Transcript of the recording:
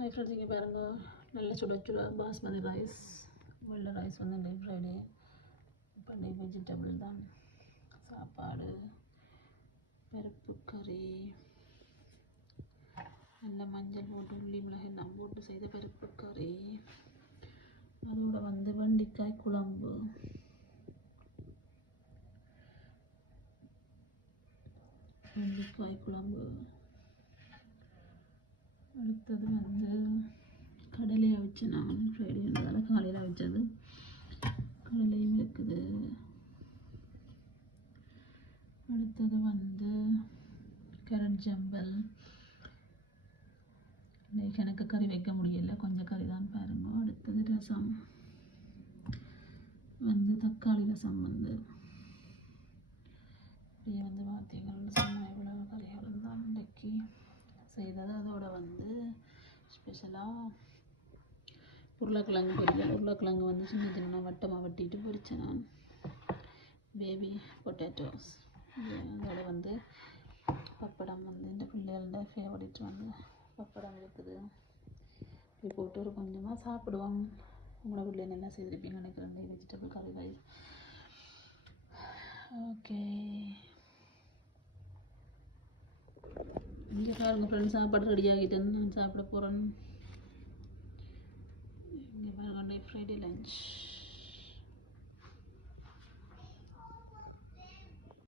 Hi friends இங்கே பாருங்க. நல்ல சுட சுட பாஸ்மதி ரைஸ் வெள்ளை ரைஸ் வந்து டே ஃப்ரைடே பண்டை வெஜிடபிள் தான். சாப்பாடு பருப்பு கறி நல்ல மஞ்சள் போட்டு உள்ளி மிளகு எல்லாம் போட்டு செய்த பருப்பு கறி. அதோட வந்து வண்டிக்காய் குழம்பு. வண்டிக்காய் குழம்பு. அடுத்தது வந்து கடலையை வச்சு நான் ஃப்ரைடே இருந்ததால் காலையில் வச்சது கடலையும் இருக்குது அடுத்தது வந்து கேரட் ஜம்பல். எனக்கு கறி வைக்க முடியல. கொஞ்சம் கறி தான் பாருங்க. அடுத்தது ரசம். வந்து தக்காளி ரசம் வந்து. இப்படியே வந்து பார்த்தீங்கன்னா சொன்ன இவ்வளோ கறிகளும் தான் இன்றைக்கு. செய்தது. அதோட வந்து ஸ்பெஷலாக உருளைக்கிழங்கு பொரியல். உருளைக்கிழங்கு வந்து சின்ன சின்ன வட்டமாக வெட்டிட்டு பொரிச்சேன் நான். பேபி பொட்டேட்டோஸ் அதோட வந்து பப்படம் வந்து இந்த பிள்ளைகளோட ஃபேவரட் வந்து பப்படம் இருக்குது. இப்படி போட்டு ஒரு கொஞ்சமாக சாப்பிடுவோம். உங்களோட பிள்ளைங்க என்ன செய்திருப்பீங்க நினைக்கிறேன். வெஜிடபிள் கறி ரைஸ் ஓகே இங்கே பாருங்க ஃப்ரெண்ட்ஸ் சாப்பாடு ரெடி ஆகிட்டேன் நான் சாப்பிட போகிறேன் இங்கே பாருங்க ஃப்ரைடே லஞ்ச்